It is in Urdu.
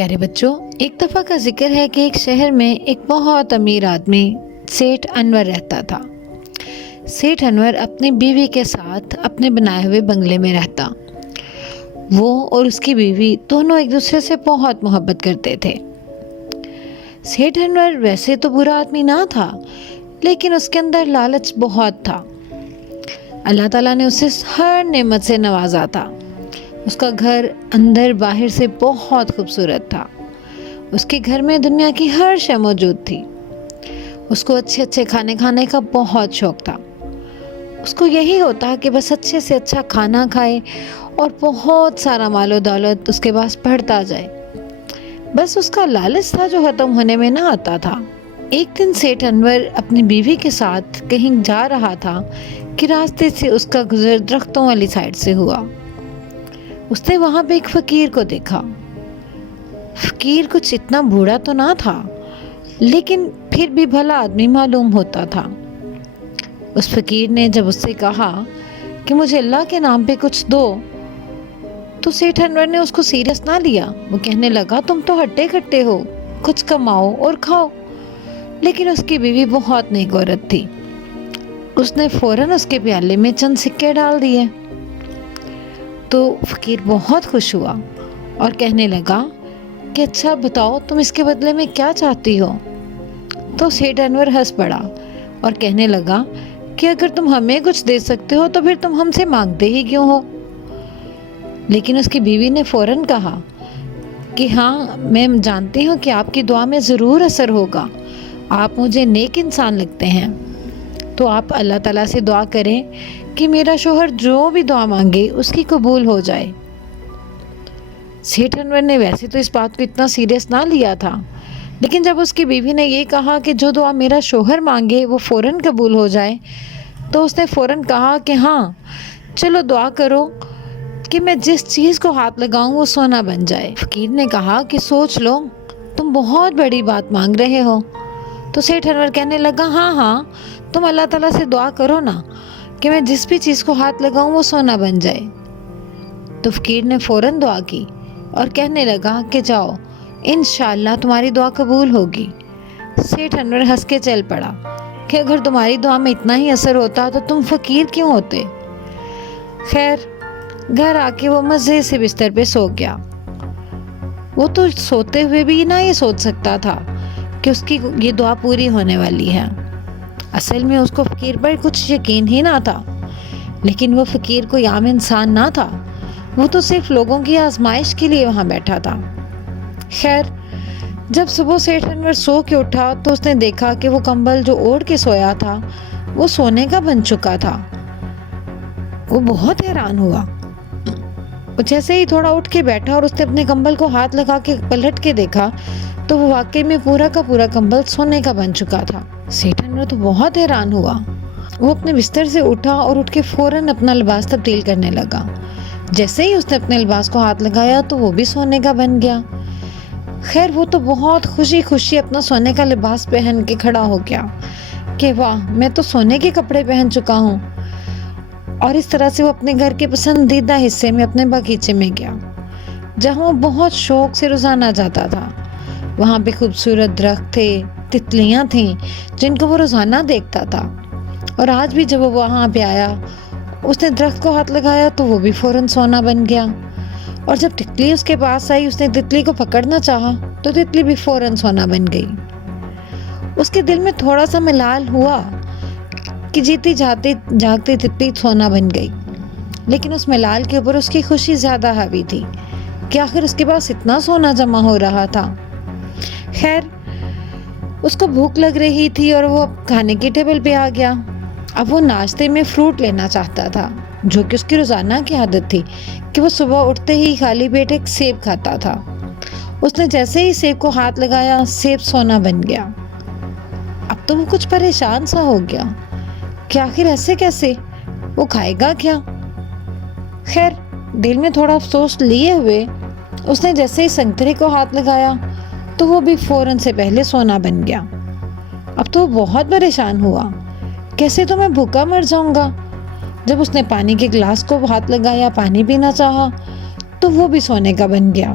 پیارے بچوں، ایک دفعہ کا ذکر ہے کہ ایک شہر میں ایک بہت امیر آدمی سیٹھ انور رہتا تھا۔ سیٹھ انور اپنی بیوی کے ساتھ اپنے بنائے ہوئے بنگلے میں رہتا۔ وہ اور اس کی بیوی دونوں ایک دوسرے سے بہت محبت کرتے تھے۔ سیٹھ انور ویسے تو برا آدمی نہ تھا، لیکن اس کے اندر لالچ بہت تھا۔ اللہ تعالیٰ نے اسے ہر نعمت سے نوازا تھا۔ اس کا گھر اندر باہر سے بہت خوبصورت تھا۔ اس کے گھر میں دنیا کی ہر شے موجود تھی۔ اس کو اچھے اچھے کھانے کھانے کا بہت شوق تھا۔ اس کو یہی ہوتا کہ بس اچھے سے اچھا کھانا کھائے اور بہت سارا مال و دولت اس کے پاس بڑھتا جائے۔ بس اس کا لالچ تھا جو ختم ہونے میں نہ آتا تھا۔ ایک دن سیٹھ انور اپنی بیوی کے ساتھ کہیں جا رہا تھا کہ راستے سے اس کا گزر درختوں والی سائڈ سے ہوا۔ اس نے وہاں پہ ایک فقیر کو دیکھا۔ فقیر کچھ اتنا بوڑھا تو نہ تھا، لیکن پھر بھی بھلا آدمی معلوم ہوتا تھا۔ اس فقیر نے جب اس سے کہا کہ مجھے اللہ کے نام پہ کچھ دو، تو سیٹھ انور نے اس کو سیریس نہ لیا۔ وہ کہنے لگا تم تو ہٹے کٹے ہو، کچھ کماؤ اور کھاؤ۔ لیکن اس کی بیوی بہت نیک عورت تھی۔ اس نے فوراً اس کے پیالے میں چند سکے ڈال دیے۔ تو فقیر بہت خوش ہوا اور کہنے لگا کہ اچھا بتاؤ تم اس کے بدلے میں کیا چاہتی ہو؟ تو سیٹھ انور ہنس پڑا اور کہنے لگا کہ اگر تم ہمیں کچھ دے سکتے ہو تو پھر تم ہم سے مانگتے ہی کیوں ہو؟ لیکن اس کی بیوی نے فوراً کہا کہ ہاں، میں جانتی ہوں کہ آپ کی دعا میں ضرور اثر ہوگا، آپ مجھے نیک انسان لگتے ہیں، تو آپ اللہ تعالیٰ سے دعا کریں کہ میرا شوہر جو بھی دعا مانگے اس کی قبول ہو جائے۔ سیٹھ انور نے ویسے تو اس بات کو اتنا سیریس نہ لیا تھا، لیکن جب اس کی بیوی نے یہ کہا کہ جو دعا میرا شوہر مانگے وہ فوراً قبول ہو جائے، تو اس نے فوراً کہا کہ ہاں چلو دعا کرو کہ میں جس چیز کو ہاتھ لگاؤں وہ سونا بن جائے۔ فقیر نے کہا کہ سوچ لو، تم بہت بڑی بات مانگ رہے ہو۔ تو سیٹھ انور کہنے لگا ہاں تم اللہ تعالیٰ سے دعا کرو نا کہ میں جس بھی چیز کو ہاتھ لگاؤں وہ سونا بن جائے۔ تو فقیر نے فوراً دعا کی اور کہنے لگا کہ جاؤ، انشاءاللہ تمہاری دعا قبول ہوگی۔ سیٹھ انور ہنس کے چل پڑا کہ اگر تمہاری دعا میں اتنا ہی اثر ہوتا تو تم فقیر کیوں ہوتے؟ خیر، گھر آ کے وہ مزے سے بستر پہ سو گیا۔ وہ تو سوتے ہوئے بھی نہ یہ سوچ سکتا تھا کہ اس کی یہ دعا پوری ہونے والی ہے۔ اصل میں اس کو فقیر پر کچھ یقین ہی نہ تھا، لیکن وہ فقیر کوئی عام انسان نہ تھا، وہ تو صرف لوگوں کی آزمائش کے لیے وہاں بیٹھا تھا۔ خیر، جب صبح سیٹھ انور سو کے اٹھا تو اس نے دیکھا کہ وہ کمبل جو اوڑھ کے سویا تھا وہ سونے کا بن چکا تھا۔ وہ بہت حیران ہوا۔ وہ جیسے ہی تھوڑا اٹھ کے بیٹھا اور اس نے اپنے کمبل کو ہاتھ لگا کے پلٹ کے دیکھا تو وہ واقعی میں پورا کا پورا کمبل سونے کا بن چکا تھا۔ سیٹھ انور تو بہت حیران ہوا۔ وہ اپنے بستر سے اٹھا اور اٹھ کے فوراً اپنا لباس تبدیل کرنے لگا۔ جیسے ہی اس نے اپنے لباس کو ہاتھ لگایا تو وہ بھی سونے کا بن گیا۔ خیر، وہ تو بہت خوشی خوشی اپنا سونے کا لباس پہن کے کھڑا ہو گیا کہ واہ، میں تو سونے کے کپڑے پہن چکا ہوں۔ اور اس طرح سے وہ اپنے گھر کے پسندیدہ حصے میں اپنے باغیچے میں گیا، جہاں وہ بہت شوق سے روزانہ جاتا تھا۔ وہاں پہ خوبصورت درخت تھے، تتلیاں تھیں جن کو وہ روزانہ دیکھتا تھا۔ اور آج بھی جب وہ وہاں پہ آیا، اس نے درخت کو ہاتھ لگایا تو وہ بھی فوراً سونا بن گیا۔ اور جب تتلی اس کے پاس آئی، اس نے تتلی کو پکڑنا چاہا تو تتلی بھی فوراً سونا بن گئی۔ اس کے دل میں تھوڑا سا ملال ہوا کہ جیتی جاگتی تتلی سونا بن گئی، لیکن اس ملال کے اوپر اس کی خوشی زیادہ حاوی تھی کہ آخر اس کے پاس اتنا سونا جمع ہو رہا تھا۔ خیر، اس کو بھوک لگ رہی تھی اور وہ کھانے کی ٹیبل پہ آ گیا۔ اب وہ ناشتے میں فروٹ لینا چاہتا تھا، جو کہ اس کی روزانہ کی عادت تھی کہ وہ صبح اٹھتے ہی خالی پیٹ ایک سیب کھاتا تھا۔ اس نے جیسے ہی سیب کو ہاتھ لگایا، سیب سونا بن گیا۔ اب تو وہ کچھ پریشان سا ہو گیا کہ آخر ایسے کیسے، وہ کھائے گا کیا؟ خیر، دل میں تھوڑا افسوس لیے ہوئے اس نے جیسے ہی سنترے کو ہاتھ لگایا تو وہ بھی فوراً سے پہلے سونا بن گیا۔ اب تو وہ بہت پریشان ہوا، کیسے تو میں بھوکا مر جاؤں گا۔ جب اس نے پانی کے گلاس کو ہاتھ لگایا، پانی پینا چاہا تو وہ بھی سونے کا بن گیا۔